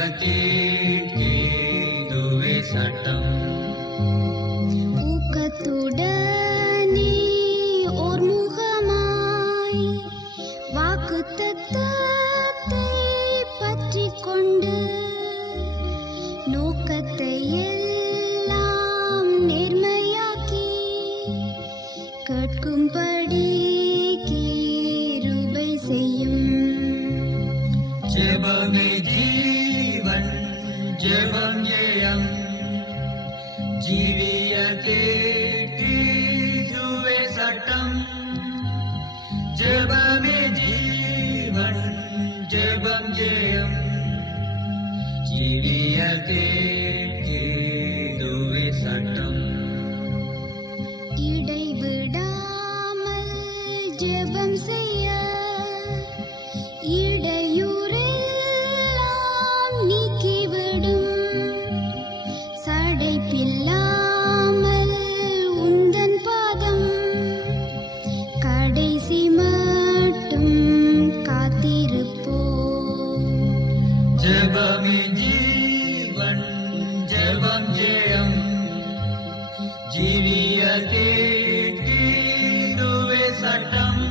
ஜீவியத்திற்கு இதுவே சட்டம். ஊக்கத்துடனே ஓர் முகமாய் வாக்குத்தத்தத்தை பற்றிக் கொண்டு நோக்கத்தை எல்லாம் நேர்மையாக்கி கேட்கும்படி கிருபை செய்யும். ஜெபமே ஜீவன், ஜெபம் ஜெயம், ஜீவியத்திற்கு இதுவே சட்டம். ஜெபமே ஜீவன், ஜெபம் ஜெயம், ஜீவியத்திற்கு இதுவே சட்டம். இடைவிடாமல் ஜெபம் செய்ய இடையூறெல்லாம் நீக்கிவிடும். சடைப்பில்லாமல் உந்தன் பாதம் கடைசி மட்டும் காத்திருப்போம். ஜெபமே ஜீவன், ஜெபம் ஜெயம், ஜீவியத்திற்கு இதுவே சட்டம்.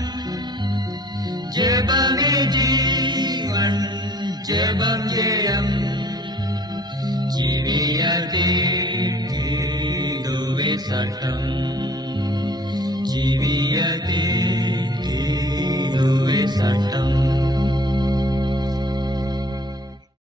ஜெபமே ஜீவன், ஜெபம் ஜெயம், ஜீவியத்திற்கு இதுவே சட்டம்.